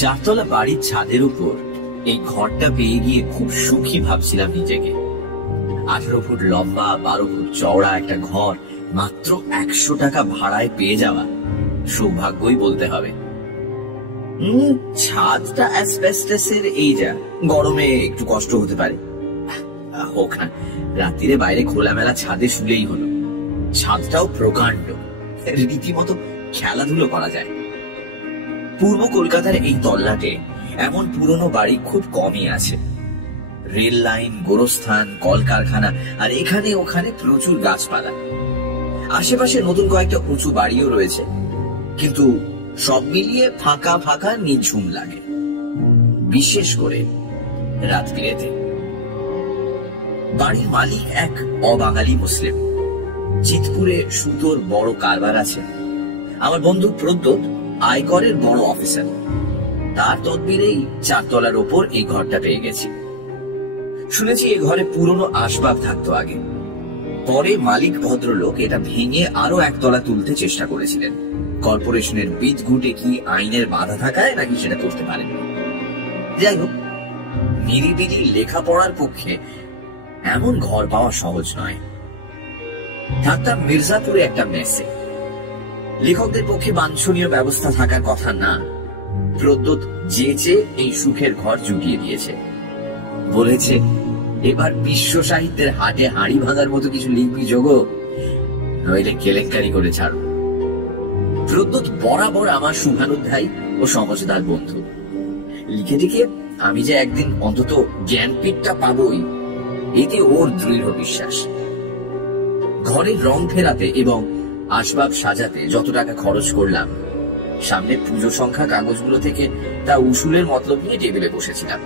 চারতলা বাড়ির ছাদের উপর এই ঘরটা পেয়ে গিয়ে খুব সুখী ভাবছিলাম নিজেকে। 18 ফুট লম্বা, 12 ফুট চওড়া একটা ঘর মাত্র 100 টাকা ভাড়ায় পেয়ে যাওয়া সৌভাগ্যই বলতে হবে। ছাদটা অ্যাসবেস্টসের, এই যা গরমে একটু কষ্ট হতে পারে, হোক না, রাত্রিরে বাইরে খোলামেলা ছাদে শুলেই হলো। ছাদটাও প্রকাণ্ড, রীতিমতো খেলাধুলো করা যায়। পূর্ব কলকাতার এই তল্লাটে এমন পুরনো বাড়ি খুব কমই আছে। রেল লাইন, গোরস্থান, কলকারখানা আর এখানে ওখানে প্রচুর গাছপালা। আশেপাশে নতুন কয়েকটা উঁচু বাড়িও রয়েছে, কিন্তু সব মিলিয়ে ফাঁকা ফাঁকা নিঝুম লাগে, বিশেষ করে রাত্রিরেতে। বাড়ির মালিক এক অবাঙালি মুসলিম। চিতপুরে সুতোর বড় কারবার আছে। আমার বন্ধু প্রদ্যোৎ আয়করের বড় অফিসার। তার তদবিরেই চারতলার ওপর এই ঘরটা পেয়ে গেছি। শুনেছি এই ঘরে পুরনো আসবাব থাকতো আগে। পরে মালিক ভদ্রলোক এটা ভেঙে আরো একতলা তুলতে চেষ্টা করেছিলেন। কর্পোরেশনের বিদ ঘুটে কি আইনের বাধা থাকায় নাকি সেটা করতে পারেননি। যাই হোক, নিরিবিলি লেখাপড়ার পক্ষে এমন ঘর পাওয়া সহজ নয়। থাকতাম মির্জাপুরে একটা মেসে। লেখকদের পক্ষে বাঞ্ছনীয় ব্যবস্থা থাকার কথা না। প্রদ্যোৎ যেচে এই সুখের ঘর জুটিয়ে দিয়েছে। বলেছে এবার বিশ্ব সাহিত্যের হাটে হাঁড়ি ভাঙার মতো কিছু লিখবি যোগো, নইলে কেলেঙ্কারি করে ছাড়ো। প্রদ্যোৎ বরাবর আমার শুভানুধ্যায়ী ও সমঝদার বন্ধু। লিখে লিখে আমি যে একদিন অন্তত জ্ঞানপীঠটা পাবই, এতে ওর দৃঢ় বিশ্বাস। ঘরের রং ফেরাতে এবং আসবাব সাজাতে যত টাকা খরচ করলাম, সামনে পুজো সংখ্যা কাগজগুলো থেকে তা উসুলের মতলব নিয়ে টেবিলে বসেছিলাম।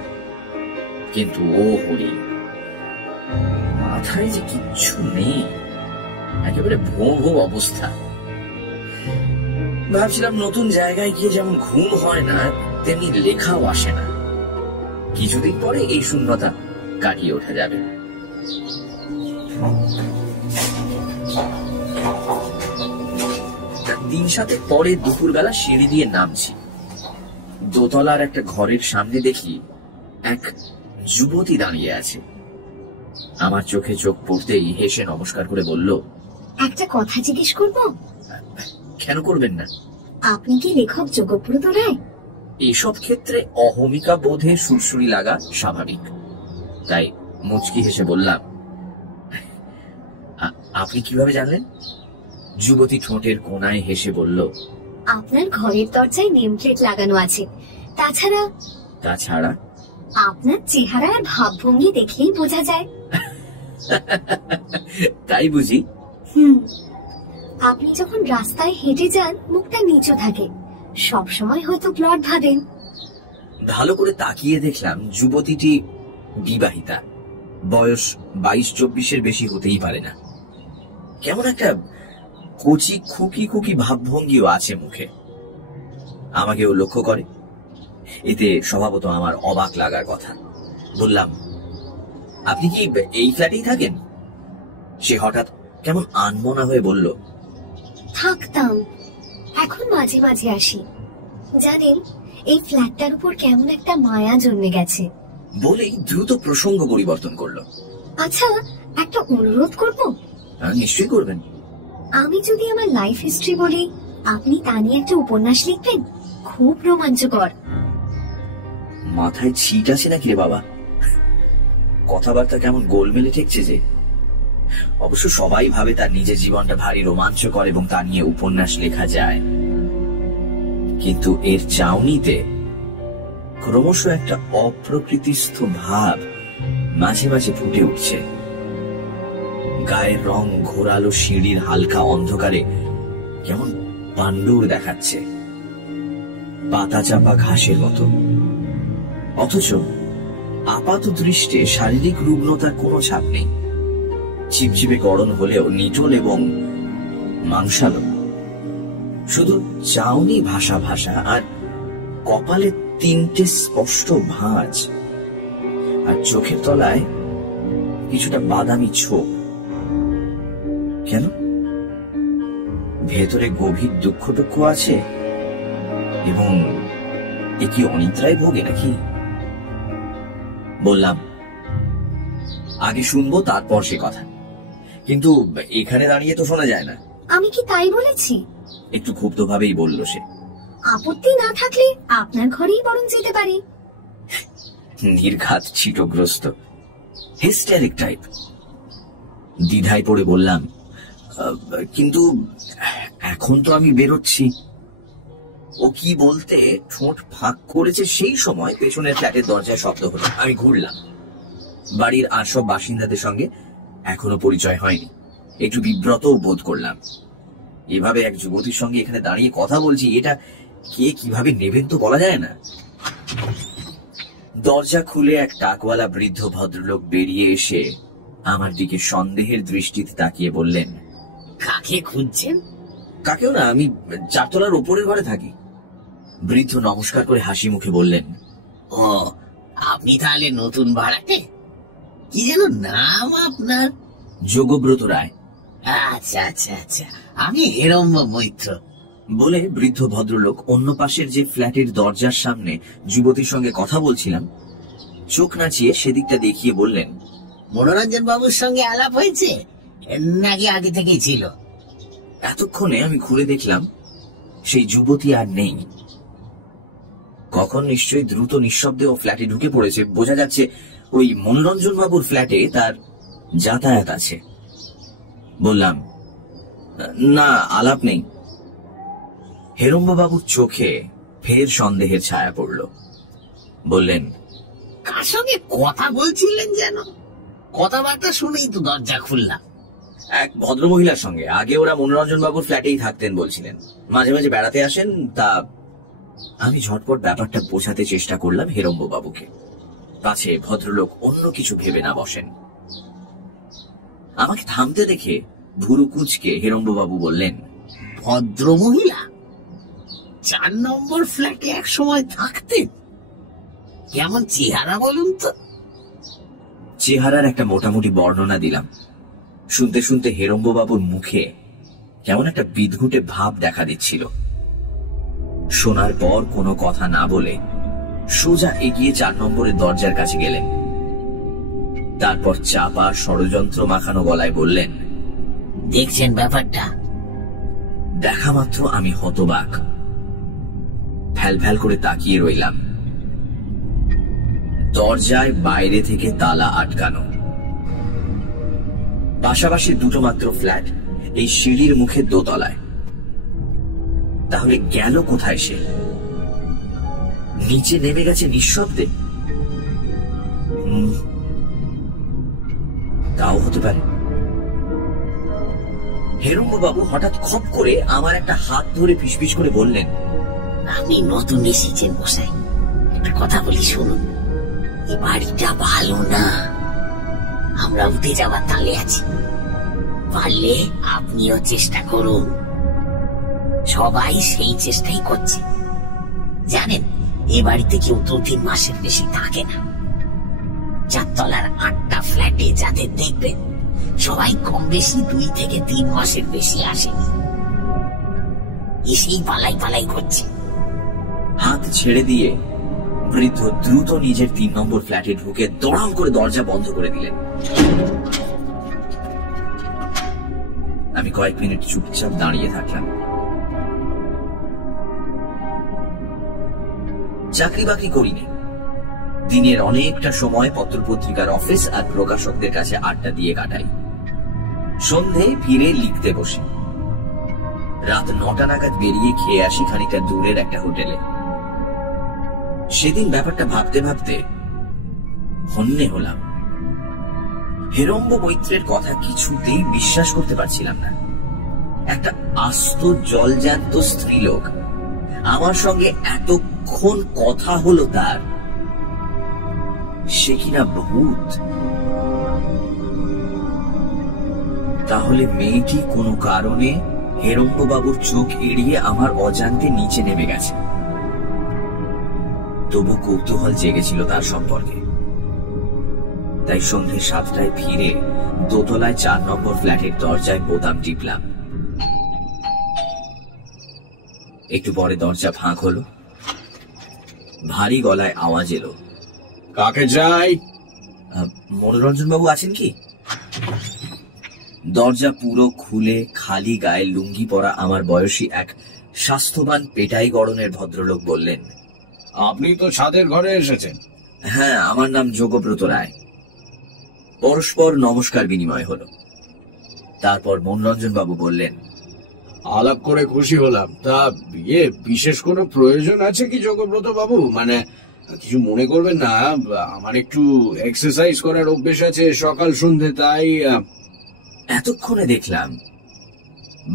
কিন্তু ও হরি, মাথায় যে কিচ্ছু নেই, একেবারে ভোঁ ভোঁ অবস্থা। ভাবছিলাম নতুন জায়গায় গিয়ে যেমন ঘুম হয় না, তেমনি লেখাও আসে না। কিছুদিন পরে এই শূন্যতা কাটিয়ে ওঠা যাবে। দিন সাথে পরে দুপুরবেলা সিঁড়ি দিয়ে নামছি। দোতলার একটা ঘরের সামনে দেখি এক যুবতী দাঁড়িয়ে আছে। আমার চোখে চোখ পড়তেই হেসে নমস্কার করে বলল, একটা কথা জিজ্ঞেস করব? কেন করবেন না? আপনি কি লেখক যোগব্রত রায়? এইসব ক্ষেত্রে অহমিকা বোধে সুরসুরি লাগা স্বাভাবিক, তাই মুচকি হেসে বললাম, আপনি কিভাবে জানলেন? যুবতী ঠোঁটের কোনায় হেসে বলল, আপনার ঘরের দরজায় নেম প্লেট লাগানো আছে। তাছাড়া আপনার চেহারা আর ভাবভঙ্গি দেখলেই বোঝা যায়। তাই বুঝি? আপনি যখন রাস্তায় হেঁটে যান মুখটা নিচু থাকে, সবসময় হয়তো প্লট ভাবেন। ভালো করে তাকিয়ে দেখলাম যুবতীটি বিবাহিতা। বয়স 22-24-এর বেশি হতেই পারে না। কেমন একটা কচি খুকি খুকি ভাবভঙ্গিও আছে মুখে। আমাকেও লক্ষ্য করে, এতে স্বভাবত আমার অবাক লাগার কথা। বললাম, আপনি কি এই ফ্ল্যাটেই থাকেন? সে হঠাৎ কেমন আনমনা হয়ে বলল, থাকতাম, এখন মাঝে মাঝে আসি। জানেন, এই ফ্ল্যাটটার উপর কেমন একটা মায়া জন্মে গেছে। বলেই দ্রুত প্রসঙ্গ পরিবর্তন করলো। আচ্ছা, একটা অনুরোধ করব? নিশ্চয়ই করবেন। আমি যদি আমার লাইফ হিস্ট্রি বলি, আপনি তা নিয়ে একটা উপন্যাস লিখবেন? খুব রোমাঞ্চকর। মাথায় ছিট আছে নাকি রে বাবা? কথাবার্তা কেমন গোলমেলে ঠেকছে যে। অবশ্য সবাই ভাবে তার নিজের জীবনটা ভারী রোমাঞ্চকর এবং তা নিয়ে উপন্যাস লেখা যায়, কিন্তু এর চাউনিতে ক্রমশ একটা অপ্রকৃতিস্থ ভাব মাঝে মাঝে ফুটে উঠছে। গায়ের রং ঘোরালো সিঁড়ির হালকা অন্ধকারে কেমন পাণ্ডুর দেখাচ্ছে, পাতা চাপা ঘাসের মতো। অথচ আপাত দৃষ্টে শারীরিক রুগ্নতার কোনো ছাপ নেই। চিপচিপে গড়ন হলেও নিটোল এবং মাংসালো। শুধু চাউনি ভাষা ভাষা, আর কপালে 3টে স্পষ্ট ভাঁজ, আর চোখের তলায় কিছুটা বাদামি ছোপ। কেন? ভেতরে গভীর দুঃখ টুক্ষ আছে এবং এ কি অনিদ্রায় ভোগে নাকি? বললাম, আগে শুনবো তারপর সে কথা, কিন্তু এখানে দাঁড়িয়ে তো শোনা যায় না। আমি কি তাই বলেছি? একটু ক্ষুব্ধ ভাবেই বলল সে। আপত্তি না থাকলে আপনার ঘরেই বরং যেতে পারি। নির্ঘাত ছিটগ্রস্ত, হিস্টেরিক টাইপ। দ্বিধায় পড়ে বললাম, কিন্তু এখন তো আমি বেরোচ্ছি। ও কি বলতে ঠোঁট ফাঁক করেছে, সেই সময় পেছনের ফ্ল্যাটের দরজায় শব্দ হলো। আমি ঘুরলাম। বাড়ির আর সব বাসিন্দাদের সঙ্গে এখনো পরিচয় হয়নি। একটু বিব্রত বোধ করলাম। এভাবে এক যুবতীর সঙ্গে এখানে দাঁড়িয়ে কথা বলছি, এটা কে কিভাবে নেবেন তো বলা যায় না। দরজা খুলে এক টাকওয়ালা বৃদ্ধ ভদ্রলোক বেরিয়ে এসে আমার দিকে সন্দেহের দৃষ্টিতে তাকিয়ে বললেন, কাকে খুঁজছেন? কাকেও না, আমি 4 তলার উপরের ঘরে থাকি। বৃদ্ধ নমস্কার করে হাসি মুখে বললেন, ও, আপনি তাহলে নতুন ভাড়াটে? কি যেন নাম আপনার? যোগব্রত রায়। আচ্ছা আচ্ছা আচ্ছা, আমি হেরম্ব মৈত্র। বলে বৃদ্ধ ভদ্রলোক অন্য পাশের যে ফ্ল্যাটের দরজার সামনে যুবতীর সঙ্গে কথা বলছিলাম চোখ নাচিয়ে সেদিকটা দেখিয়ে বললেন, মনোরঞ্জন বাবুর সঙ্গে আলাপ হয়েছে নাকি আগে থেকেই ছিল? এতক্ষণে আমি ঘুরে দেখলাম সেই যুবতী আর নেই। কখন নিশ্চয়ই দ্রুত নিঃশব্দে ও ফ্ল্যাটে ঢুকে পড়েছে। বোঝা যাচ্ছে ওই মনোরঞ্জন বাবুর ফ্ল্যাটে তার যাতায়াত আছে। বললাম, না, আলাপ নেই। হেরম্ব বাবুর চোখে ফের সন্দেহের ছায়া পড়ল। বললেন, কার সঙ্গে কথা বলছিলেন যেন? কথাবার্তা শুনেই তো দরজা খুললাম। এক ভদ্রমহিলার সঙ্গে। আগে ওরা মনোরঞ্জন বাবুর ফ্ল্যাটেই থাকতেন বলছিলেন, মাঝে মাঝে বেড়াতে আসেন। তা আমি ঝটপট ব্যাপারটা বোঝাতে চেষ্টা করলাম হেরম্ব বাবুকে, পাছে ভদ্রলোক অন্য কিছু ভেবে না বসেন। আমাকে থামতে দেখে ভুরু কুঁচকে হেরম্ব বাবু বললেন, ভদ্র মহিলা 4 নম্বর ফ্ল্যাটে এক সময় থাকতেন? কেমন চেহারা বলুন তো? চেহারার একটা মোটামুটি বর্ণনা দিলাম। শুনতে শুনতে হেরম্ব বাবুর মুখে কেমন একটা বিদঘুটে ভাব দেখা দিচ্ছিল। শোনার পর কোনো কথা না বলে সোজা এগিয়ে 4 নম্বরের দরজার কাছে গেলেন। তারপর চাপা ষড়যন্ত্র মাখানো গলায় বললেন, দেখছেন ব্যাপারটা? দেখা মাত্র আমি হতবাক। ফ্যাল ফ্যাল করে তাকিয়ে রইলাম। দরজায় বাইরে থেকে তালা আটকানো। পাশাপাশি দুটো মাত্র ফ্ল্যাট, এই সিঁড়ির মুখে দোতলায়। তাহলে গেল কোথায় সে? নিচে নেমে গেছে নিঃশব্দে? তাও হতে পারে। হেরম্ব বাবু হঠাৎ খপ করে আমার একটা হাত ধরে ফিসফিস করে বললেন, আপনি নতুন এসেছেন মশাই, একটা কথা বলি শুনুন। এই বাড়িটা ভালো না, আমরা উঠে যাওয়ার তালে আছি। পারলে আপনিও চেষ্টা করুন। সবাই সেই চেষ্টাই করছে। জানেন, এ বাড়িতে কেউ 2-3 মাসের বেশি থাকে না। 4 তলার 8টা ফ্ল্যাটে যাদের দেখবেন, সবাই কম বেশি 2 থেকে 3 মাসের বেশি আসেনি। এসেই পালাই পালাই করছে। হাত ছেড়ে দিয়ে বৃদ্ধ দ্রুত নিজের 3 নম্বর ফ্ল্যাটে ঢুকে দড়াম করে দরজা বন্ধ করে দিলেন। আমি কয়েক মিনিট চুপচাপ দাঁড়িয়ে থাকলাম। চাকরি বাকরি করিনি। দিনের অনেকটা সময় পত্রপত্রিকার অফিস আর প্রকাশকদের কাছে আড্ডা দিয়ে কাটাই। সন্ধে ফিরে লিখতে বসি। রাত 9টা নাগাদ বেরিয়ে খেয়ে আসি খানিকটা দূরের একটা হোটেলে। সেদিন ব্যাপারটা ভাবতে ভাবতে হন্যে হলাম। হেরম্ব মৈত্রের কথা কিছুতেই বিশ্বাস করতে পারছিলাম না। একটা আস্ত জলজান্ত স্ত্রীলোক আমার সঙ্গে এতক্ষণ কথা হলো তার, সে কিনা ভূত। তাহলে মেয়েটি কোনো কারণে হেরম্ব বাবুর চোখ এড়িয়ে আমার অজান্তে নিচে নেমে গেছে। তবু কৌতূহল জেগেছিল তার সম্পর্কে। তাই সন্ধ্যে 7টায় ফিরে দোতলায় 4 নম্বর ফ্ল্যাটের দরজায় বোতাম টিপলাম। একটু পরে দরজা ফাঁক হলো। ভারী গলায় আওয়াজ এলো, কাকে চাই? মনোরঞ্জন বাবু আছেন কি? দরজা পুরো খুলে খালি গায়ে লুঙ্গি পরা আমার বয়সী এক স্বাস্থ্যবান পেটাই গড়নের ভদ্রলোক বললেন, আপনি তো ছাদের ঘরে এসেছেন। হ্যাঁ, আমার নাম যোগব্রত রায়। পরস্পর নমস্কার বিনিময় হলো। তারপর মনোরঞ্জন বাবু বললেন, আলাপ করে খুশি হলাম। তা বিশেষ কোনো প্রয়োজন আছে কি যোগব্রত বাবু? মানে কিছু মনে করবেন না, আমার একটু এক্সারসাইজ করার অভ্যেস আছে সকাল সন্ধে, তাই। এতক্ষণে দেখলাম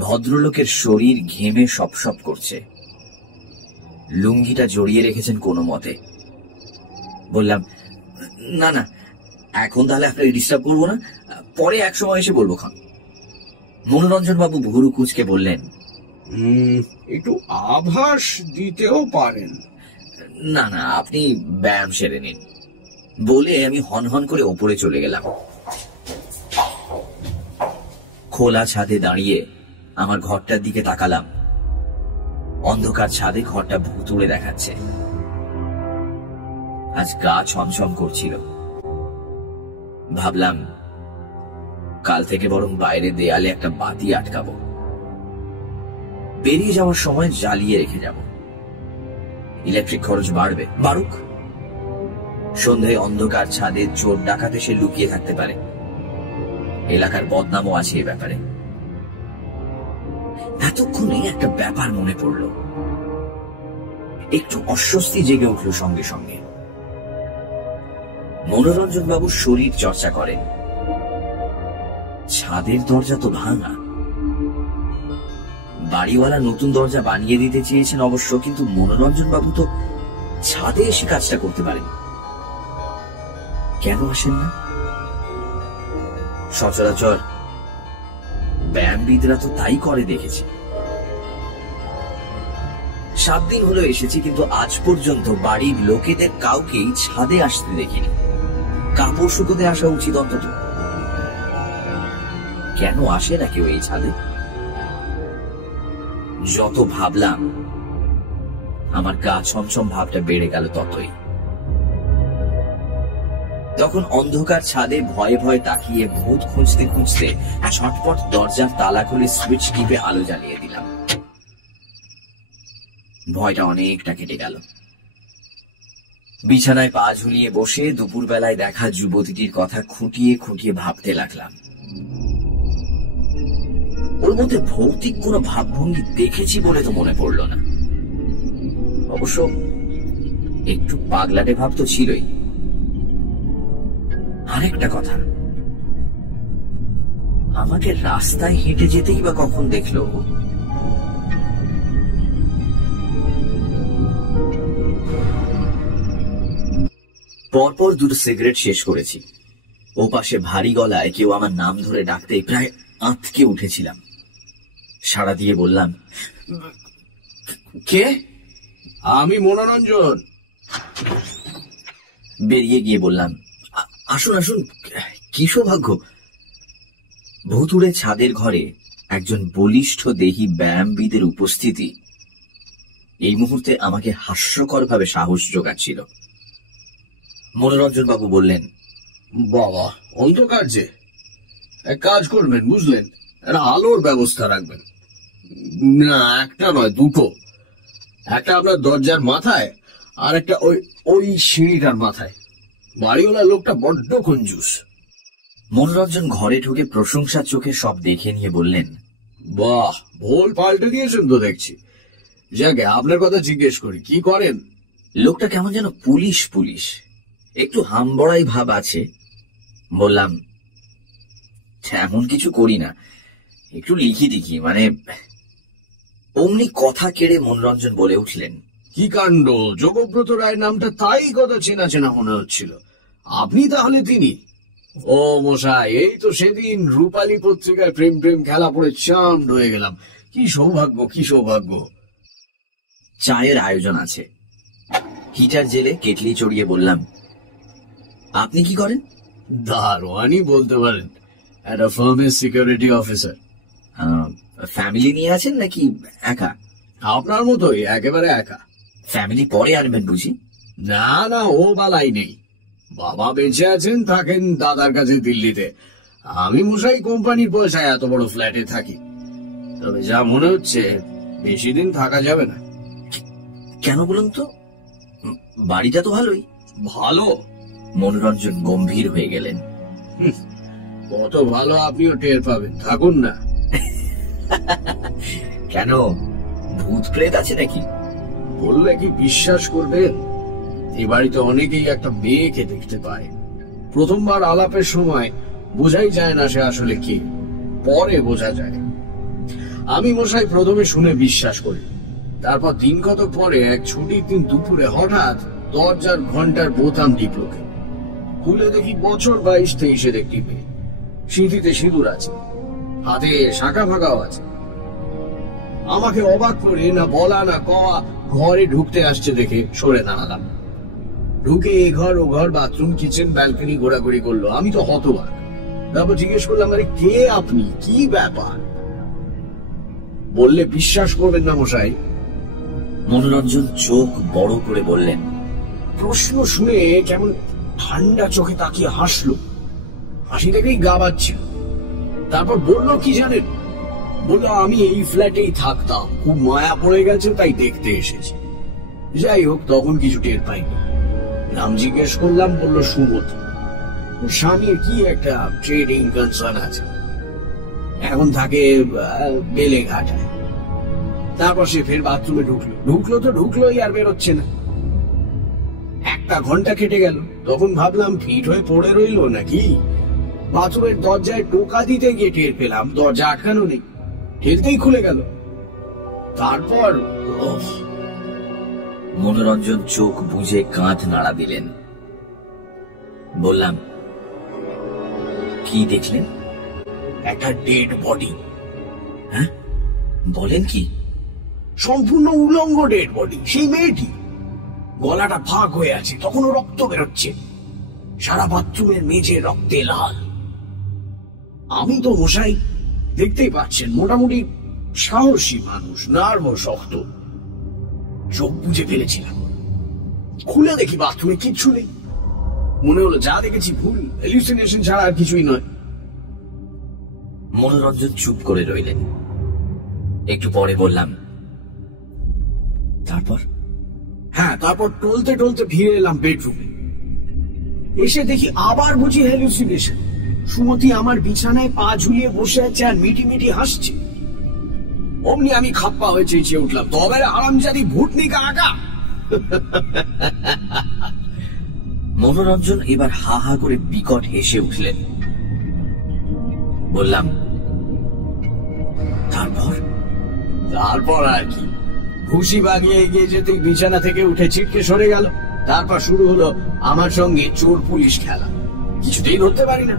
ভদ্রলোকের শরীর ঘেমে সপসপ করছে। লুঙ্গিটা জড়িয়ে রেখেছেন কোনো মতে। বললাম, না না, এখন তাহলে আপনাকে ডিস্টার্ব করবো না, পরে এক সময় এসে বলবো খান। মনোরঞ্জন বাবু ভুরু কুঁচকে বললেন, একটু আভাস দিতেও পারেন। না না, আপনি ব্যায়াম সেরে নিন। বলে আমি হনহন করে ওপরে চলে গেলাম। খোলা ছাদে দাঁড়িয়ে আমার ঘরটার দিকে তাকালাম। অন্ধকার ছাদে ঘরটা ভুতুড়ে দেখাচ্ছে। আজ গা ছমছম করছিল। ভাবলাম কাল থেকে বরং বাইরে দেয়ালে একটা বাতি আটকাবো, বেরিয়ে যাওয়ার সময় জ্বালিয়ে রেখে যাব। ইলেকট্রিক খরচ বাড়বে, বাড়ুক। সন্ধ্যায় অন্ধকার ছাদে চোর ডাকাত এসে লুকিয়ে থাকতে পারে। এলাকার বদনামও আছে এ ব্যাপারে। এতক্ষণে একটা ব্যাপার মনে পড়ল। একটু অস্বস্তি জেগে উঠল সঙ্গে সঙ্গে। মনোরঞ্জন বাবু শরীর চর্চা করেন। ছাদের দরজা তো ভাঙা। বাড়িওয়ালা নতুন দরজা বানিয়ে দিতে চেয়েছেন অবশ্য, কিন্তু মনোরঞ্জন বাবু তো ছাদে এসে কাজটা করতে পারেন। কেন আসেন না? সচরাচর ব্যায়ামবিদরা তো তাই করে দেখেছি। 7 দিন হলো এসেছি, কিন্তু আজ পর্যন্ত বাড়ির লোকেদের কাউকেই ছাদে আসতে দেখিনি। কাপড় শুকোতে আসা উচিত অন্তত। কেন আসে না কেউ এই ছাদে? যত ভাবলাম আমার গা ছমছম ভাবটা বেড়ে গেল ততই। তখন অন্ধকার ছাদে ভয়ে ভয়ে তাকিয়ে ভূত খুঁজতে খুঁজতে ঝটপট দরজার তালা খুলে সুইচ টিপে আলো জ্বালিয়ে দিলাম। ভয়টা অনেকটা কেটে গেল। বিছানায় পা ঝুলিয়ে বসে দুপুরবেলায় দেখা যুবতীটির কথা খুঁটিয়ে খুঁটিয়ে ভাবতে লাগলাম। ওর মধ্যে ভৌতিক কোনো ভাবভঙ্গি দেখেছি বলে তো মনে পড়ল না। অবশ্য একটু পাগলাটে ভাব তো ছিলই। আরেকটা কথা, আমাকে রাস্তায় হেঁটে যেতেই বা কখন দেখলো? পরপর 2টো সিগারেট শেষ করেছি। ও পাশে ভারী গলায় কেউ আমার নাম ধরে ডাকতে প্রায় আঁতকে উঠেছিলাম। সাড়া দিয়ে বললাম, কে? আমি মনোরঞ্জন। বেরিয়ে গিয়ে বললাম, আসুন আসুন, কি সৌভাগ্য। ভুতুড়ে ছাদের ঘরে একজন বলিষ্ঠ দেহী ব্যায়ামবিদের উপস্থিতি এই মুহূর্তে আমাকে হাস্যকরভাবে সাহস যোগাচ্ছিল। মনোরঞ্জন বাবু বললেন, বাবা, অন্ধকার যে, এক কাজ করবেন বুঝলেন, একটা আলোর ব্যবস্থা রাখবেন। না, একটা নয়, 2টো। একটা আপনার দরজার মাথায়, আর একটা ওই সিঁড়িটার মাথায়। বাড়িওয়ালা লোকটা বড্ড কঞ্জুস। মনোরঞ্জন ঘরে ঢুকে প্রশংসার চোখে সব দেখে নিয়ে বললেন, বাহ, ভোল পাল্টে দিয়েছেন তো দেখছি। যাকে আপনার কথা জিজ্ঞেস করি, কি করেন? লোকটা কেমন যেন পুলিশ পুলিশ, একটু হামবড়াই ভাব আছে। বললাম, এমন কিছু করি না, একটু লিখি টিখি, মানে। অমনি কথা কেড়ে মনোরঞ্জন বলে উঠলেন, কি কাণ্ড! যোগব্রত রায় নামটা তাই কথা চেনা চেনা মনে হচ্ছিল। আপনি তাহলে তিনি? ও মশাই, এই তো সেদিন রূপালী পত্রিকায় প্রেম প্রেম খেলা পড়ে চামড হয়ে গেলাম। কি সৌভাগ্য, কি সৌভাগ্য! চায়ের আয়োজন আছে। হিটার জেলে কেটলি চড়িয়ে বললাম, আপনি কি করেন? দারোয়ানি বলতে পারেন, একটা ফার্মের সিকিউরিটি অফিসার। ফ্যামিলি নিয়ে আছেন নাকি একা? আপনার মতোই, একেবারে একা। ফ্যামিলি পরে আনবেন বুঝি? না না, ও বালাই নেই। বাবা বেঁচে আছেন, থাকেন দাদার কাছে দিল্লিতে। আমি মশাই কোম্পানির পয়সায় এত বড় ফ্ল্যাটে থাকি। তবে যা মনে হচ্ছে বেশি দিন থাকা যাবে না। কেন বলুন তো? বাড়িটা তো ভালোই। ভালো? মনোরঞ্জন গম্ভীর হয়ে গেলেন। কত ভালো আপনিও টের পাবেন, থাকুন না। কেন, ভূত প্রেত আছে নাকি? বললে কি বিশ্বাস করবেন? এই বাড়িতে অনেকেই একটা মেয়েকে দেখতে পায়। প্রথমবার আলাপের সময় বোঝাই যায় না সে আসলে কে, পরে বোঝা যায়। আমি মশাই প্রথমে শুনে বিশ্বাস করি। তারপর দিন কত পরে এক ছুটির দিন দুপুরে হঠাৎ দরজার ঘন্টার বোতাম টিপল কে। খুলে দেখি বছর 22-23-এর একটি মেয়ে। সিঁথিতে সিঁদুর আছে, হাতে শাঁখা ফাঁকাও আছে। আমাকে অবাক করে না বলা না কওয়া ঘরে ঢুকতে আসছে দেখে সরে দাঁড়ালাম। ঢুকে এ ঘর ও ঘর, বাথরুম, কিচেন, ব্যালকনি ঘোরাঘুরি করলো। আমি তো হতবাক। তারপর জিজ্ঞেস করলাম, আরে কে আপনি, কি ব্যাপার? বললে বিশ্বাস করবেন না মশাই। মনোরঞ্জন চোখ বড় করে বললেন। প্রশ্ন শুনে কেমন ঠান্ডা চোখে তাকিয়ে হাসলো। হাসি দেখেই গা বাজছিল। তারপর বললো কি জানেন? বললো, আমি এই ফ্ল্যাটেই থাকতাম, খুব মায়া পড়ে গেছে তাই দেখতে এসেছি। যাই হোক, তখন কিছু টের পাইনি। নাম জিজ্ঞেস করলাম, বললো সুমতি। স্বামীর কি একটা ট্রেডিং কনসার্ন আছে, এখন থাকে বেলেঘাটায়। তারপর সে ফের বাথরুমে ঢুকলোই আর বেরোচ্ছে না। 1 ঘন্টা কেটে গেল। তখন ভাবলাম ফিট হয়ে পড়ে রইলো নাকি। বাথরুমের দরজায় টোকা দিতে গিয়ে টের পেলাম দরজা আটকানো নেই। ঠেলতেই খুলে গেল। তারপর মনোরঞ্জন চোখ বুজে কাঁধ নাড়া দিলেন। বললাম, কি দেখলেন? একটা ডেড বডি। হ্যাঁ, বলেন কি? সম্পূর্ণ উলঙ্গ ডেড বডি। সেই মেয়েটি, গলাটা ফাঁক হয়ে আছে, তখনও রক্ত বেরোচ্ছে। সারা বাথরুমের মেঝে রক্তে লাল। আমি তো মশাই দেখতেই পাচ্ছেন মোটামুটি সাহসী মানুষ, নার্ভ শক্ত। চোখ বুঝে ফেলেছিলাম। খুলে দেখি বাথরুমে কিচ্ছু নেই। মনে হলো যা দেখেছি ভুল, হ্যালুসিনেশন ছাড়া আর কিছুই নয়। মনোরঞ্জন চুপ করে রইলেন। একটু পরে বললাম, তারপর? হ্যাঁ, তারপর টলতে টলতে ফিরে এলাম বেডরুমে। এসে দেখি আবার বুঝি হ্যালুসিনেশন। সুমতি আমার বিছানায় পা ঝুলিয়ে বসে আছে আর মিটি হাসছে। অমনি আমি খাপ্পা হয়ে চেঁচিয়ে উঠলাম, তবে আরামজাদি ভূতনিকা আঁকা। মনোরঞ্জন এবার হা হা করে বিকট হেসে উঠলেন। বললাম, তারপর আর কি, ঘুষি বাগিয়ে এগিয়ে যেতেই বিছানা থেকে উঠে ছিটকে সরে গেল। তারপর শুরু হলো আমার সঙ্গে চোর পুলিশ খেলা। কিছুতেই ধরতে পারি না।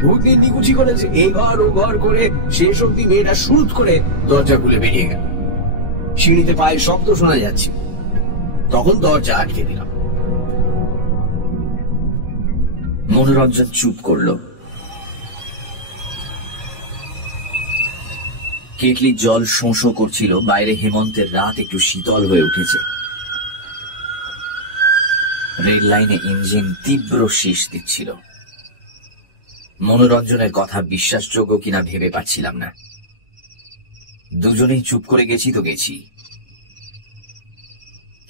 ভূত নিকুচি করেছে, এ ঘর ও ঘর করে শেষ অব্দি মেয়েটা শুরুত করে দরজা খুলে বেরিয়ে গেল। সিঁড়িতে পায়ের শব্দ শোনা যাচ্ছে। তখন দরজা আটকে দিলাম। মনোরঞ্জন চুপ করল। কেটলির জল শোঁ করছিল। বাইরে হেমন্তের রাত একটু শীতল হয়ে উঠেছে। রেল লাইনে ইঞ্জিন তীব্র শীষ দিচ্ছিল। মনোরঞ্জনের কথা বিশ্বাসযোগ্য কিনা ভেবে পাচ্ছিলাম না। দুজনেই চুপ করে গেছি তো গেছি।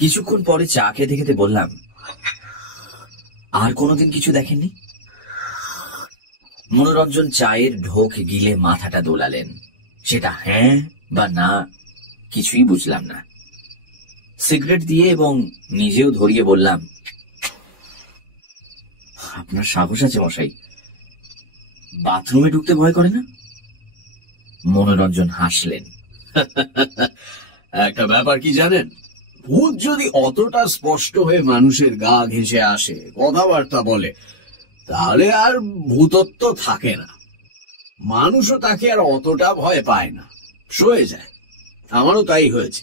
কিছুক্ষণ পরে চা খেতে খেতে বললাম, আর কোনোদিন কিছু দেখেননি? মনোরঞ্জন চায়ের ঢোক গিলে মাথাটা দোলালেন। সেটা হ্যাঁ বা না কিছুই বুঝলাম না। সিগারেট দিয়ে এবং নিজেও ধরিয়ে বললাম, আপনার সাহস আছে মশাই, বাথরুমে ঢুকতে ভয় করে না? মনোরঞ্জন হাসলেন। একটা ব্যাপার কি জানেন, ভূত যদি অতটা স্পষ্ট হয়ে মানুষের গা ঘেঁষে আসে, কথাবার্তা বলে, তাহলে আর ভূতত্ব থাকে না। মানুষও তাকে আর অতটা ভয় পায় না, সয়ে যায়। আমারও তাই হয়েছে।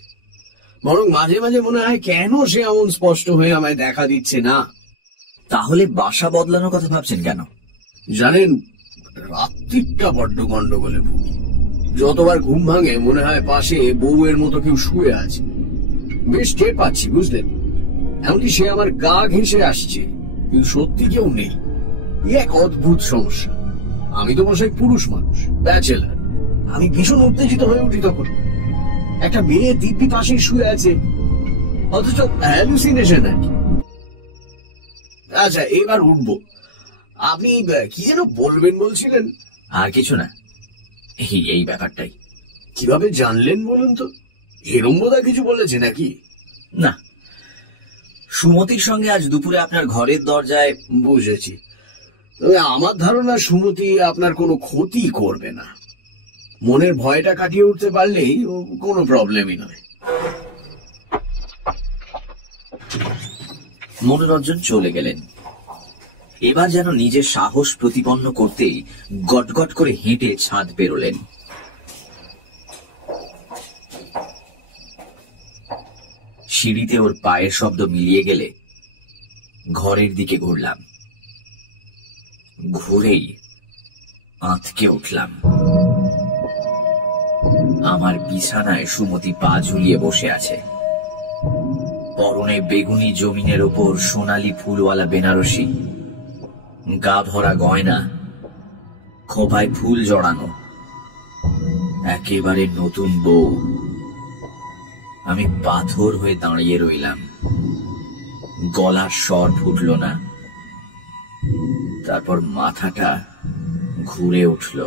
বরং মাঝে মাঝে মনে হয় কেন সে এমন স্পষ্ট হয়ে আমায় দেখা দিচ্ছে না। তাহলে বাসা বদলানোর কথা ভাবছেন কেন? জানেন, রাত্রিটা বড্ড গন্ডগোলে ভুগি। যতবার ঘুম ভাঙে মনে হয় পাশে বউয়ের মতো কেউ শুয়ে আছে। বেশ টের পাচ্ছি, বুঝলেন। এমনকি সে আমার গা ঘেঁষে আসছে, কিন্তু সত্যি কেউ নেই। এক অদ্ভুত সমস্যা। আমি তো মশাই পুরুষ মানুষ, ব্যাচেলার। আমি ভীষণ উত্তেজিত হয়ে উঠি তখন। একটা মেয়ে দিব্যি পাশেই শুয়ে আছে, অথচ হ্যালুসিনেশন আর কি। আচ্ছা, এবার উঠবো। আপনি কি যেন বলবেন বলছিলেন? আর কিছু না, এই ব্যাপারটাই। কিভাবে জানলেন বলুন তো? এরম বোধহয় কিছু বলেছে নাকি? না, সুমতির সঙ্গে আজ দুপুরে আপনার ঘরের দরজায়। বুঝেছি। তবে আমার ধারণা সুমতি আপনার কোনো ক্ষতি করবে না। মনের ভয়টা কাটিয়ে উঠতে পারলেই কোনো প্রবলেমই নয়। মনোরঞ্জন চলে গেলেন। এবার যেন নিজের সাহস প্রতিপন্ন করতেই গটগট করে হেঁটে ছাদ পেরোলেন। সিঁড়িতে ওর পায়ের শব্দ মিলিয়ে গেলে ঘরের দিকে ঘুরলাম। ঘুরেই আঁতকে উঠলাম। আমার বিছানায় সুমতি পা ঝুলিয়ে বসে আছে। পরনে বেগুনি জমিনের ওপর সোনালি ফুলওয়ালা বেনারসি, গা ভরা গয়না, খোঁপায় ফুল জড়ানো, একেবারে নতুন বউ। আমি পাথর হয়ে দাঁড়িয়ে রইলাম। গলার স্বর ফুটল না। তারপর মাথাটা ঘুরে উঠল।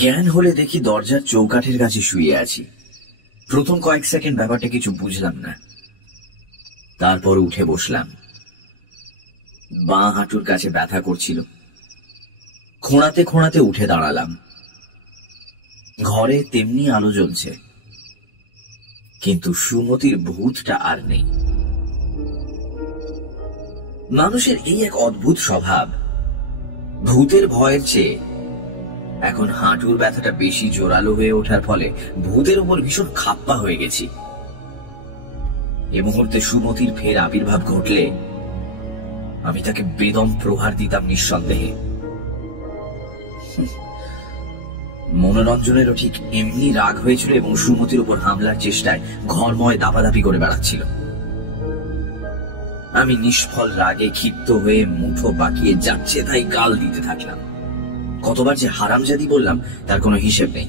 জ্ঞান হলে দেখি দরজার চৌকাঠের কাছে শুয়ে আছি। প্রথম কয়েক সেকেন্ড ব্যাপারটা কিছু বুঝলাম না। তারপর উঠে বসলাম। বাঁ হাঁটুর কাছে ব্যথা করছিল। খোঁড়াতে খোঁড়াতে উঠে দাঁড়ালাম। ঘরে তেমনি আলো জ্বলছে, কিন্তু সুমতির ভূতটা আর নেই। মানুষের এই এক অদ্ভুত স্বভাব, ভূতের ভয়ের চেয়ে এখন হাঁটুর ব্যথাটা বেশি জোরালো হয়ে ওঠার ফলে ভূতের উপর ভীষণ খাপ্পা হয়ে গেছি। এ মুহূর্তে সুমতির ফের আবির্ভাব ঘটলে আমি তাকে বেদম প্রহার দিতাম নিঃসন্দেহে। মনোরঞ্জনেরও ঠিক এমনি রাগ হয়েছিল এবং সুমতির উপর হামলার চেষ্টায় ঘরময় দাপাদাপি করে বেড়াচ্ছিল। আমি নিষ্ফল রাগে ক্ষিপ্ত হয়ে মুঠো বাঁকিয়ে যাচ্ছে তাই গাল দিতে থাকলাম। কতবার যে হারামজাদি বললাম তার কোনো হিসেব নেই।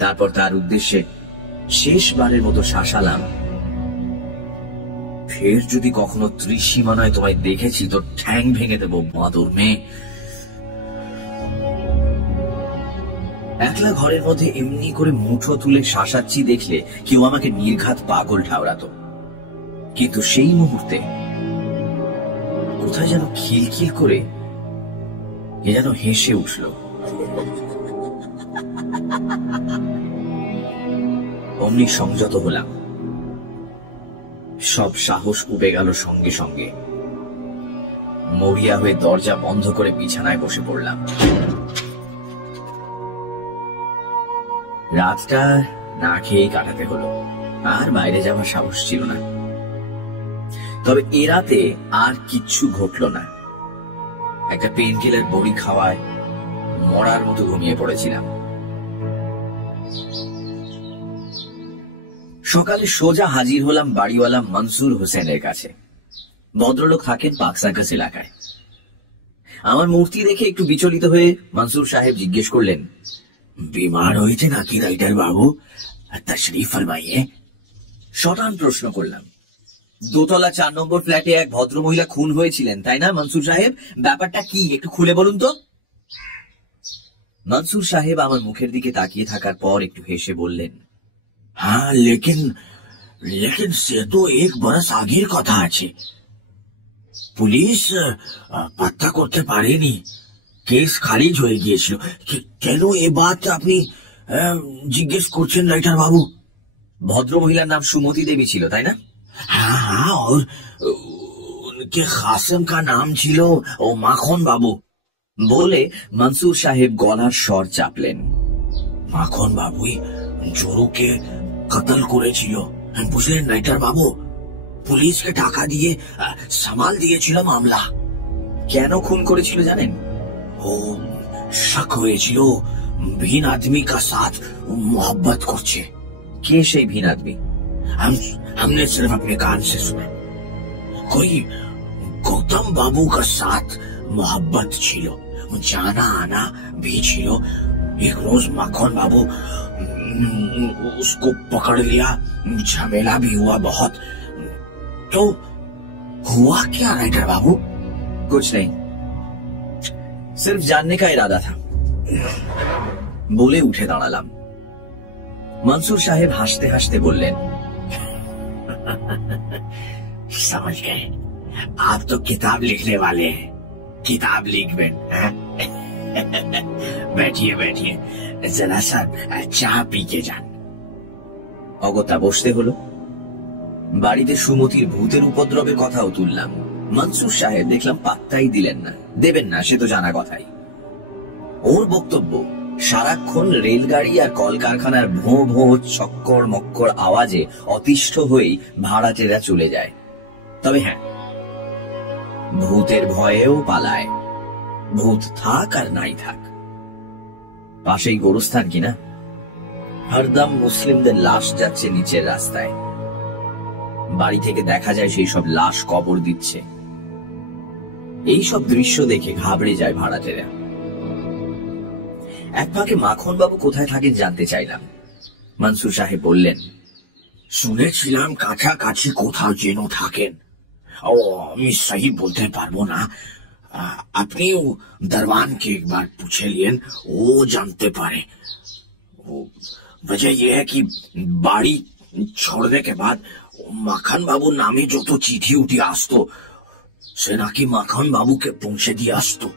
তারপর তার উদ্দেশ্যে শেষবারের মতো শাসালাম, ফের যদি কখনো ত্রিসীমানায় তোমায় দেখেছি তো ঠ্যাং ভেঙে দেবো বাঁদর মেয়ে। একলা ঘরের মধ্যে এমনি করে মুঠো তুলে শাসাচ্ছি দেখলে কেউ আমাকে নির্ঘাত পাগল ঠাউরাতো। কিন্তু সেই মুহূর্তে কোথায় যেন খিলখিল করে এ যেন হেসে উঠল। অমনি সংযত হলাম। সব সাহস উবে গেল সঙ্গে সঙ্গে। মরিয়া হয়ে দরজা বন্ধ করে বিছানায় বসে পড়লাম। রাতটা না খেয়েই কাটাতে হলো, আর বাইরে যাওয়ার সাহস ছিল না। তবে এ রাতে আর কিচ্ছু ঘটল না। একটা পেন কিলার বড়ি খাওয়ায় মরার মতো ঘুমিয়ে পড়েছিলাম। সকালে সোজা হাজির হলাম বাড়িওয়ালা মনসুর হোসেনের কাছে। ভদ্রলোক থাকেন পাক সার্কাস এলাকায়। আমার মূর্তি দেখে একটু বিচলিত হয়ে মনসুর সাহেব জিজ্ঞেস করলেন, বিমার হয়েছে নাকি রাইটার বাবু? তশরিফ ফরমাইয়ে। শটান প্রশ্ন করলাম, দোতলা 4 নম্বর ফ্ল্যাটে এক ভদ্রমহিলা খুন হয়েছিলেন তাই না মনসুর সাহেব? ব্যাপারটা কি একটু খুলে বলুন তো। মনসুর সাহেব আমার মুখের দিকে তাকিয়ে থাকার পর একটু হেসে বললেন, হ্যাঁ, লেকিন সে তো 1 বরস আগের কথা আছে। পুলিশ পাত্তা করতে পারেনি, কেস খারিজ হয়ে গিয়েছিল। কেন এ বাত আপনি জিজ্ঞেস করছেন রাইটার বাবু? ভদ্রমহিলার নাম সুমতি দেবী ছিল তাই না? हाँ, और उनके खासम का नाम ছিল ও মাখন বাবু। বলে মনসুর সাহেব গলার স্বর চাপলেন। মাখন বাবুই জোরুকে কতল করেছিল, বুঝলেন রাইটার বাবু? পুলিশকে টাকা দিয়ে সামাল দিয়েছিল মামলা। কেন খুন করেছিল জানেন? ও শক হয়েছিল ভিন आदमी का साथ मोहब्बत করছে। কে সেই ভিন আদমি? हमने सिर्फ अपने कान से सुना। कोई गौतम बाबू का साथ मोहब्बत ছিল, जाना आना भी ছিল। एक रोज माखन बाबू उसको पकड़ लिया, झमेला भी हुआ बहुत। तो हुआ क्या राइटर बाबू? कुछ नहीं, सिर्फ जानने का इरादा था বলে উঠে দাঁড়ালাম। মনসুর সাহেব হাসতে হাসতে বললেন, समझ गए, आप तो किताब लिखने वाले हैं, किताब लिखবেন। बैठिए बैठिए, जरा सा चाय पी के যান। অগত্যা বসতে হলো। বাড়িতে সুমতির ভূতের উপদ্রবের কথাও তুললাম। মনসুর সাহেব দেখলাম পাত্তাই দিলেন না, দেবেন না সে তো জানা কথাই। ওর বক্তব্য সারাক্ষণ রেলগাড়ি আর কলকারখানার ভোঁ ভোঁ চক্কর মক্কর আওয়াজে অতিষ্ঠ হয়েই ভাড়াটেরা চলে যায়। তবে হ্যাঁ, ভূতের ভয়েও পালায়, ভূত থাক আর নাই থাক। পাশেই গোরস্থান কিনা, হরদম মুসলিমদের লাশ যাচ্ছে নিচের রাস্তায়। বাড়ি থেকে দেখা যায় সেই সব লাশ কবর দিচ্ছে। এই সব দৃশ্য দেখে ঘাবড়ে যায় ভাড়াটেরা। এক ফাঁকে মাখন বাবু কোথায় থাকেন জানতে চাইলাম। মনসুর সাহেব বললেন, শুনেছিলাম কাছাকাছি কোথাও যেন থাকেন। ও আমি সহি বলতে পারবো না, আপনি दरवान के एक बार पूछे लियन, वो जानते पारे। वजह यह है कि बाड़ी छोड़ने के बाद माखन बाबू नामे जो तो चिट्ठी उठी आसतो, से ना कि माखन बाबू के पहुंचे दिए आसतो।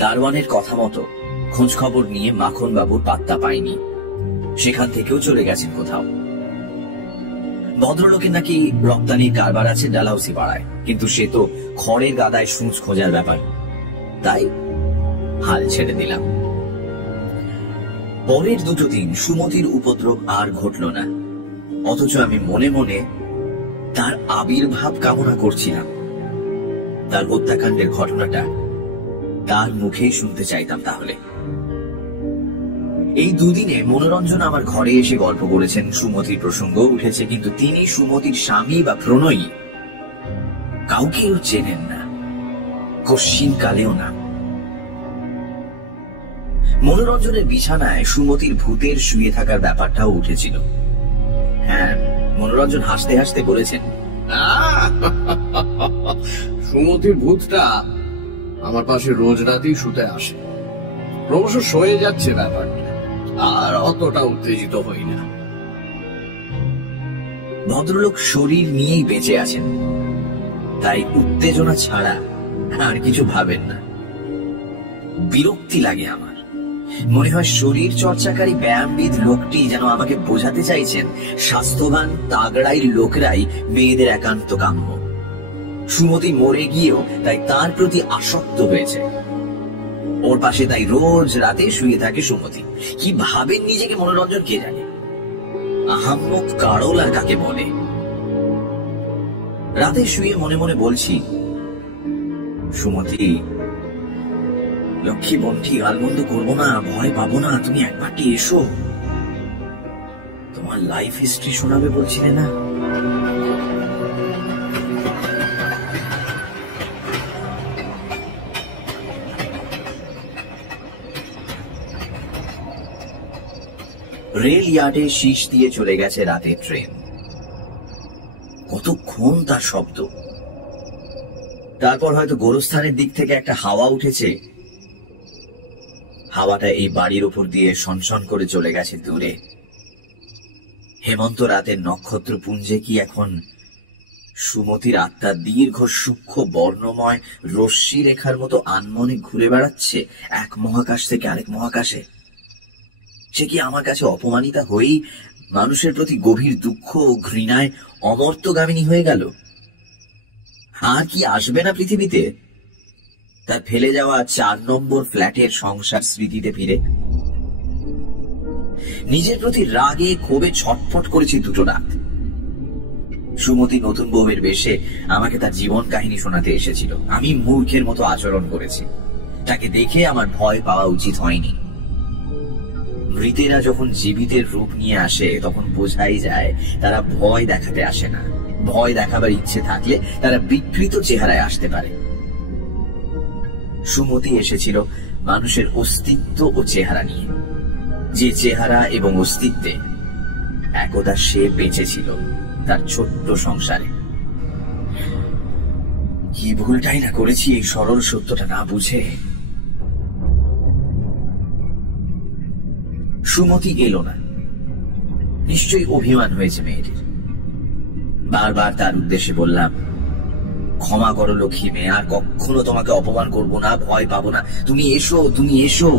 দারওয়ানের কথা মতো খোঁজ খবর নিয়ে মাখন বাবুর পাত্তা পাইনি, সেখান থেকেও চলে গেছেন কোথাও। ভদ্রলোকের নাকি রপ্তানির কারবার আছে ডালহাউসি পাড়ায়, কিন্তু সে তো খড়ের গাদায় সূঁচ খোঁজার ব্যাপার, তাই হাল ছেড়ে দিলাম। পরের দুটো দিন সুমতির উপদ্রব আর ঘটল না, অথচ আমি মনে মনে তার আবির্ভাব কামনা করছিলাম। তার হত্যাকাণ্ডের ঘটনাটা তার মুখেই শুনতে চাইতাম। তাহলে এই দুদিনে মনোরঞ্জন আমার ঘরে এসে গল্প করেছেন, সুমতির প্রসঙ্গ উঠেছে, কিন্তু তিনি সুমতির স্বামী বা প্রণয়ী কাউকেও চেনেন না, কশ্চিন কালেও না। মনোরঞ্জনের বিছানায় সুমতির ভূতের শুয়ে থাকার ব্যাপারটাও উঠেছিল। হ্যাঁ, মনোরঞ্জন হাসতে হাসতে বলেছেন, সুমতির ভূতটা আমার পাশে রোজ রাতেই শুতে আসে, ক্রমশ সয়ে যাচ্ছে ব্যাপারটা, আর অতটা উত্তেজিত হই না। ভদ্রলোক শরীর নিয়েই বেঁচে আছেন, তাই উত্তেজনা ছাড়া আর কিছু ভাবেন না। বিরক্তি লাগে আমার, মনে হয় শরীর চর্চাকারী ব্যায়ামবিদ লোকটি যেন আমাকে বোঝাতে চাইছেন স্বাস্থ্যবান তাগড়াই লোকরাই মেয়েদের একান্ত কাম্য। সুমতি মরে গিয়েও তাই তার প্রতি আসক্ত হয়েছে, ওর পাশে তাই রোজ রাতে শুয়ে থাকে সুমতি। কি ভাবেন নিজেকে মনোরঞ্জন কে জানে, আহাম্মক কারল আর কাকে বলে। রাতে শুয়ে মনে মনে বলছি, সুমতি লক্ষ্মী বন্ধি গালমন্দ করবো না, ভয় পাবো না, তুমি একবারটি এসো, তোমার লাইফ হিস্ট্রি শোনাবে বলছিলে না। রেল ইয়ার্ডে শীষ দিয়ে চলে গেছে রাতের ট্রেন। কতক্ষণ তার শব্দ, তারপর হয়তো গোরস্থানের দিক থেকে একটা হাওয়া উঠেছে, হাওয়াটা এই বাড়ির উপর দিয়ে সনসন করে চলে গেছে দূরে। হেমন্ত রাতের নক্ষত্রপুঞ্জে কি এখন সুমতির আত্মা দীর্ঘ সূক্ষ্ম বর্ণময় রশ্মি রেখার মতো আনমনে ঘুরে বেড়াচ্ছে এক মহাকাশ থেকে আরেক মহাকাশে? সে কি আমার কাছে অপমানিতা হয়েই মানুষের প্রতি গভীর দুঃখ ও ঘৃণায় অমর্ত্যগামিনী হয়ে গেল? আর কি আসবে না পৃথিবীতে তার ফেলে যাওয়া 4 নম্বর ফ্ল্যাটের সংসার স্মৃতিতে ফিরে? নিজের প্রতি রাগে ক্ষোভে ছটফট করেছি দুটো রাত। সুমতি নতুন বউয়ের বেশে আমাকে তার জীবন কাহিনী শোনাতে এসেছিল। আমি মূর্খের মতো আচরণ করেছি। তাকে দেখে আমার ভয় পাওয়া উচিত হয়নি। মৃতেরা যখন জীবিতের রূপ নিয়ে আসে তখন বোঝাই যায় তারা ভয় দেখাতে আসে না। ভয় দেখাবার ইচ্ছে থাকলে তারা বিকৃত চেহারায় আসতে পারে। সুমতি এসেছিল মানুষের অস্তিত্ব ও চেহারা নিয়ে, যে চেহারা এবং অস্তিত্বে একদা সে বেঁচে ছিল তার ছোট্ট সংসারে। কি ভুলটাই না করেছি এই সরল সত্যটা না বুঝে। সুমতি এলো না। নিশ্চয়ই অভিমান হয়েছে মেয়েটির। বারবার তার উদ্দেশ্যে বললাম, ক্ষমা করো লক্ষ্মী মেয়ে, আর কখনো তোমাকে অপমান করব না, ভয় পাবো না, তুমি এসো, তুমি এসো।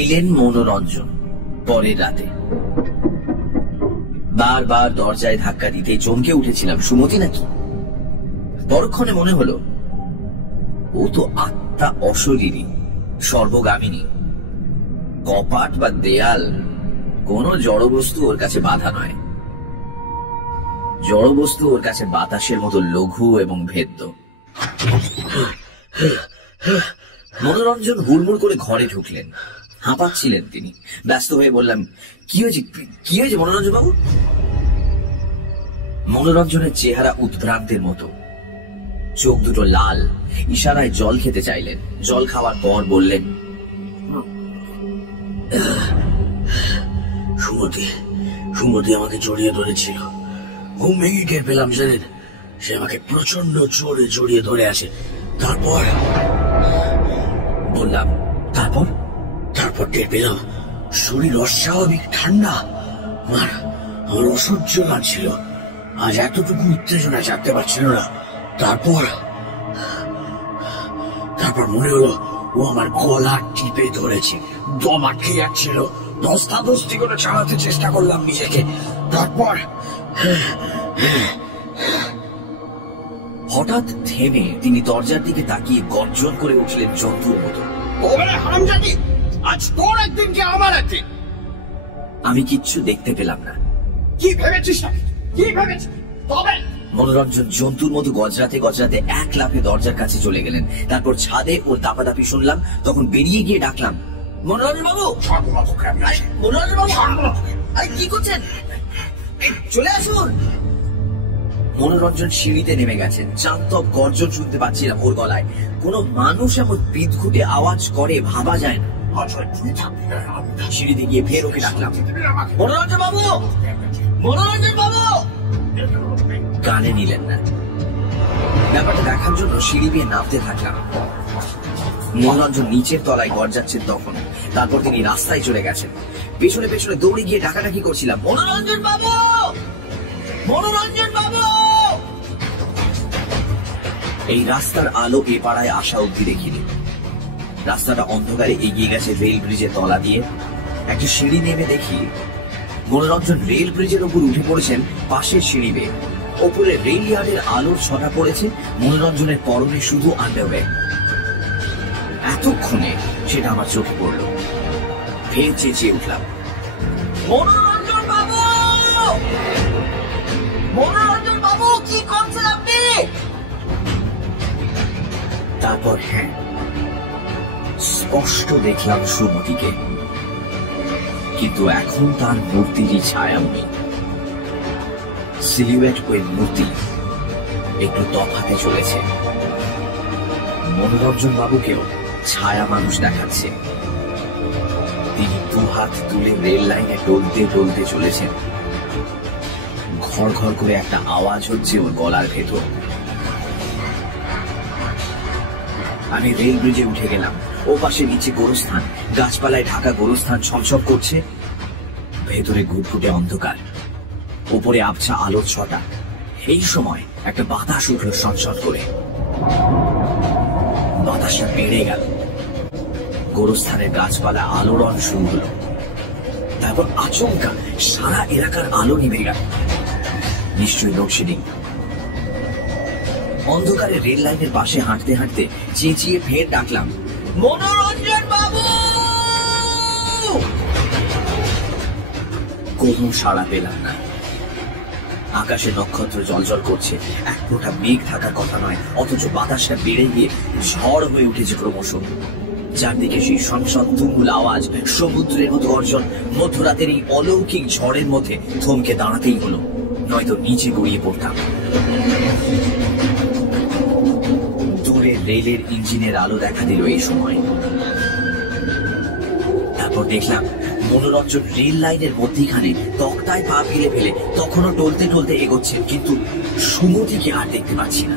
এলেন মনোরঞ্জন পরের রাতে। বারবার দরজায় ধাক্কা দিতে চমকে উঠেছিলাম, সুমতি নাকি। পরক্ষণে মনে হলো ও তো আত্মা অশরীরী, সর্বগামিনী। কপাট বা দেয়াল কোন জড়বস্তু ওর কাছে বাধা নয়। জড়বস্তু ওর কাছে বাতাসের মতো লঘু এবং ভেদ্য। মনোরঞ্জন হুড়মুড় করে ঘরে ঢুকলেন। হাঁপাচ্ছিলেন তিনি। ব্যস্ত হয়ে বললাম, কি হয়েছে, কি হয়েছে মনোরঞ্জন বাবু? মনোরঞ্জনের চেহারা উদ্ভ্রান্তের মতো, চোখ দুটো লাল। ইশারায় জল খেতে চাইলেন। জল খাওয়ার পর বললেন, সুমতি আমাকে জড়িয়ে ধরেছিল। ঘুম ভেঙে টের পেলাম, জানেন, সে আমাকে প্রচন্ড জোরে জড়িয়ে ধরে আসে। তারপর বললাম, তারপর? তারপর টের পেলাম শরীর অস্বাভাবিক ঠান্ডা। আমার অসহ্য লাগছিল। আজ এতটুকু উত্তেজনা চাপতে পারছিল না। তারপর মনে হলো ও আমার গলা টিপে ধরেছে, দম আটকে যাচ্ছিল। ধস্তাধস্তি করে চালাতে চেষ্টা করলাম নিজেকে। তারপর হঠাৎ থেমে তিনি দরজার দিকে তাকিয়ে গর্জন করে উঠলেন জন্তুর মতো, আজ তোর একদিন কি আমার একদিন। আমি কিচ্ছু দেখতে পেলাম না। কি ভেবেছিস? কি ভেবেছিস? তবে মনোরঞ্জন জন্তুর মতো গজরাতে গজরাতে এক লাফে দরজার কাছে চলে গেলেন। তারপর ছাদে ওর দাপাদাপি শুনলাম। তখন বেরিয়ে গিয়ে ডাকলাম, মনোরঞ্জন বাবু, মনোরঞ্জন বাবু, আরে কি করছেন, চলে আসুন। মনোরঞ্জন সিঁড়িতে নেমে গেছেন। চান্তব গর্জন শুনতে পাচ্ছিলাম ওর গলায়। কোনো মানুষ এমন বিদঘুটে আওয়াজ করে ভাবা যায় না। সিঁড়িতে গিয়ে ফের ওকে ডাকলাম, মনোরঞ্জন বাবু, মনোরঞ্জন বাবু। কানে নিলেন না। ব্যাপারটা দেখার জন্য সিঁড়ি দিয়ে নামতে থাকলাম। মনোরঞ্জন নিচের তলায় গর্জাচ্ছেন তখন। তারপর তিনি রাস্তায় চলে গেছেন। পেছনে পেছনে দৌড়ে গিয়ে ডাকাডাকি করছিলাম, মনোরঞ্জন বাবু, মনোরঞ্জন বাবু। এই রাস্তার আলো এ পাড়ায় আসা অব্দি দেখিনি। রাস্তাটা অন্ধকারে এগিয়ে গেছে রেল ব্রিজের তলা দিয়ে। একটা সিঁড়ি নেমে দেখি মনোরঞ্জন রেল ব্রিজের উপর উঠে পড়েছেন পাশের সিঁড়ি বেয়ে। ওপরে রেল ইয়ার্ডের আলোর ছটা পড়েছে। মনোরঞ্জনের পরনে শুধু আন্ডারওয়্যার। এতক্ষণে সেটা আমার চোখে পড়ল। ফের চেঁচিয়ে উঠলাম, মনোরঞ্জন বাবু, মনোরঞ্জন বাবু, কি করছেন আপনি? তারপর হ্যাঁ, স্পষ্ট দেখলাম সুমতিকে, কিন্তু এখন তার মূর্তিরই ছায়াময়ী। সিলুয়েট ওই মূর্তি একটু তফাতে চলেছে। মনোরঞ্জন বাবুকেও ছায়া মানুষ দেখাচ্ছে। তিনি দুহাত তুলে রেল লাইনে ডলতে ডলতে চলেছেন। ঘর ঘর করে একটা আওয়াজ হচ্ছে ওর গলার ভেতর। আমি রেল ব্রিজে উঠে গেলাম। ও পাশে নিচে গোরস্থান, গাছপালায় ঢাকা গোরস্থান ছমছম করছে। ভেতরে ঘুটঘুটে অন্ধকার, উপরে আবছা আলোর ছটা। এই সময় একটা বাতাস উঠল সনসন করে। বাতাসটা বেড়ে গেল। গোরস্থানের গাছপালা আলোড়ন শুরু হলো। তারপর আচমকা সারা এলাকার আলো নিভে গেল। নিশ্চয়ই লোডশেডিং। অন্ধকারে রেল লাইনের পাশে হাঁটতে হাঁটতে চেঁচিয়ে ফের ডাকলাম, মনোরঞ্জন বাবু। কোনো সাড়া পেলাম না। আকাশে নক্ষত্র জ্বলজ্বল করছে, এক ফোঁটা মেঘ থাকার কথা নয়, অথচ বাতাসটা বেড়ে গিয়ে ঝড় হয়ে উঠেছে ক্রমশ। চারদিকে সেই সংসদ তুমুল আওয়াজ, সমুদ্রের মতো গর্জন। মধ্যরাতের এই অলৌকিক ঝড়ের মধ্যে থমকে দাঁড়াতেই হলো, নয়তো নিচে গড়িয়ে পড়তাম। দূরে রেলের ইঞ্জিনের আলো দেখা দিল এই সময়। তারপর দেখলাম মনোরঞ্জন রেল লাইনের মধ্যিখানে তক্তায় পা ফেলে ফেলে তখনও টলতে টলতে এগোচ্ছেন, কিন্তু সুমতিকে আর দেখতে পাচ্ছি না।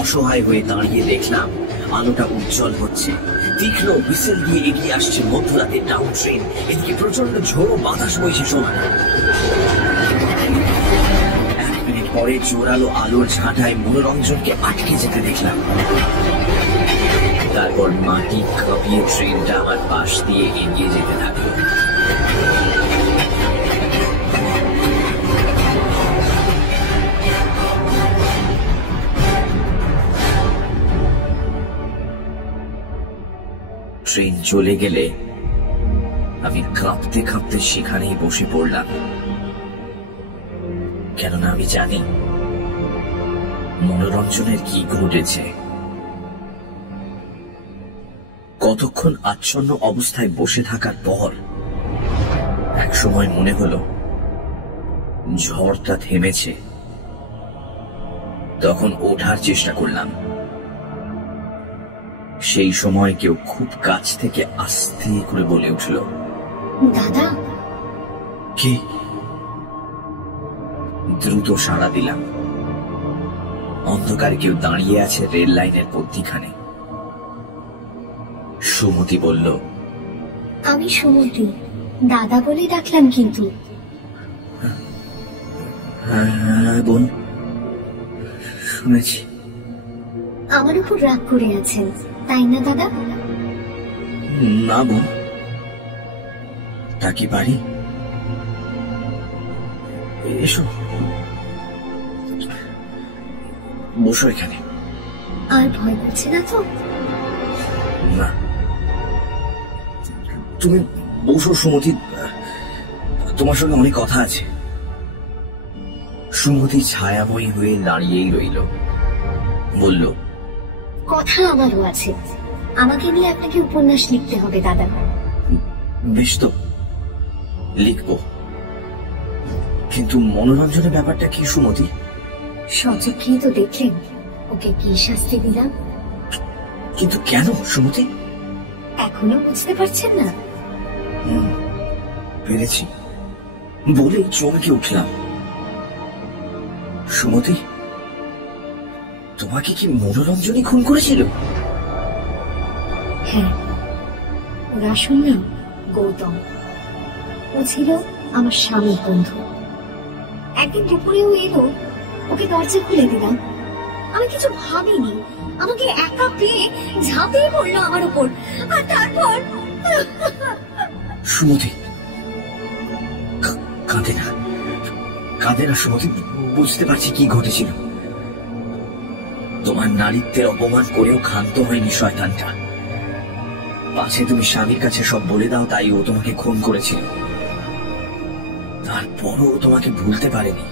অসহায় হয়ে দাঁড়িয়ে দেখলাম আলোটা উজ্জ্বল হচ্ছে, তীক্ষ্ণ হুইসেল দিয়ে এগিয়ে আসছে মধ্যরাতের টাউন ট্রেন। এদিকে প্রচন্ড ঝোড়ো বাতাস বইছে সমান। 1 মিনিট পরে জোরালো আলোর ঝাঁটায় মনোরঞ্জনকে আটকে যেতে দেখলাম। তারপর মাটি কাঁপিয়ে ট্রেনটা আমার পাশ দিয়ে এগিয়ে যেতে থাকলো। ট্রেন চলে গেলে আমি কাঁপতে কাঁপতে সেখানেই বসে পড়লাম, কেননা আমি জানি মনোরঞ্জনের কি ঘটেছে। কতক্ষণ আচ্ছন্ন অবস্থায় বসে থাকার পর এক সময় মনে হলো ঝড়টা থেমেছে। তখন ওঠার চেষ্টা করলাম। সেই সময় কেউ খুব কাছ থেকে আস্তে করে বলে উঠল, দাদা। কি? দ্রুত সাড়া দিলাম। অন্ধকারে কেউ দাঁড়িয়ে আছে রেল লাইনের মধ্যিখানে। সুমতি বলল, আমি সুমতি, দাদা বলে ডাকলাম কিন্তু। হ্যাঁ বোন, শুনেছি। আমার উপর রাগ করে আছেন তাই না দাদা? না বোন, তা কি পারি? এসো, বসো এখানে। আর ভয় করছে না তো? না, তুমি বসো সুমতি, তোমার সঙ্গে অনেক কথা আছে। সুমতি ছায়াময়ী হয়ে দাঁড়িয়েই রইল, বলল, কথা আমারও আছে। আমাকে নিয়ে আপনাকে উপন্যাস লিখতে হবে দাদা। বেশ তো, লিখব, কিন্তু মনোরঞ্জনের ব্যাপারটা কি সুমতি? সচক্ষে তো দেখলেন ওকে কি শাস্তি দিলাম। কিন্তু কেন সুমতি? এখনো বুঝতে পারছেন না? পেরেছি, বলেই চমকে উঠলাম। সুমতি, তোমাকে কি মনোরঞ্জনই খুন করেছিল? হ্যাঁ, ওর আসল নাম গৌতম। ও ছিল আমার স্বামীর বন্ধু। একদিন দুপুরেও এলো, ওকে দরজা খুলে দিলাম। আমি কিছু ভাবিনি, আমাকে একা পেয়ে ঝাঁপিয়ে পড়লো আমার উপর, আর তারপর সুমতি, কাঁদে না, কাঁদে না সুমতি, বুঝতে পারছি কি ঘটেছিল। তোমার নারীত্বের অপমান করেও ক্ষান্ত হয়নি শয়তানটা। পাছে তুমি স্বামীর কাছে সব বলে দাও, তাই ও তোমাকে খুন করেছিল। তারপরও ও তোমাকে ভুলতে পারেনি।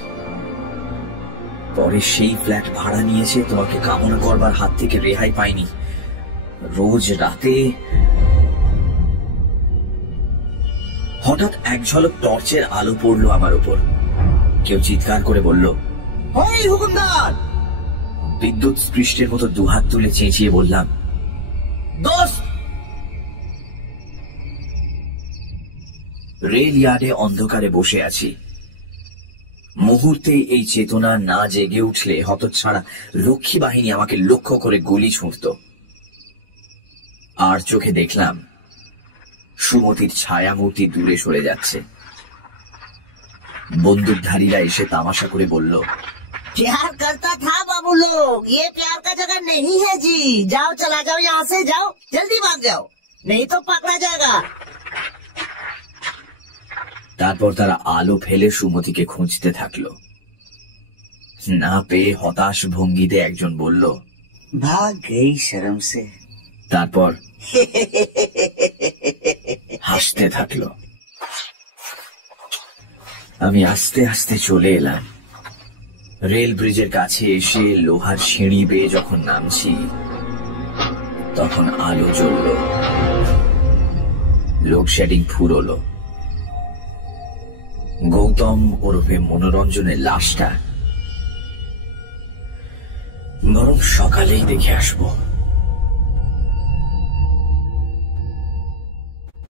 পরে সেই ফ্ল্যাট ভাড়া নিয়েছে, তোমাকে কামনা করবার হাত থেকে রেহাই পায়নি। রোজ রাতে হঠাৎ এক ঝলক টর্চের আলো পড়লো আমার উপর। কেউ চিৎকার করে বলল, ওই হুকুমদার! বিদ্যুৎ স্পৃষ্টের মতো দুহাত তুলে চেঁচিয়ে বললাম, দোস্ত! রেল ইয়ার্ডে অন্ধকারে বসে আছি। মুহূর্তে এই চেতনা না জেগে উঠলে হতচ্ছাড়া রক্ষী বাহিনী আমাকে লক্ষ্য করে গুলি ছুঁড়ত। আর চোখে দেখলাম সুমতির ছায়ামূর্তি দূরে সরে যাচ্ছে। বন্দুকধারীরা এসে তামাশা করে বলল, प्यार करता था बाबू लोग, ये प्यार का जगह नहीं है जी। जाओ, चला जाओ, यहाँ से जाओ, जल्दी भाग जाओ, नहीं तो पकड़ा जाएगा। তারপর তারা আলো ফেলে সুমতিকে খুঁজতে থাকলো। না পেয়ে হতাশ ভঙ্গিতে একজন বলল, भाग गई शर्म से। তারপর হাসতে থাকলো। আমি আস্তে আস্তে চলে এলাম। রেল ব্রিজের কাছে এসে লোহার সিঁড়ি বেয়ে যখন নামছি, তখন আলো জ্বলল, লোডশেডিং ফুরোলো। গৌতম ওরফে মনোরঞ্জনের লাশটা বরং সকালেই দেখে আসবো।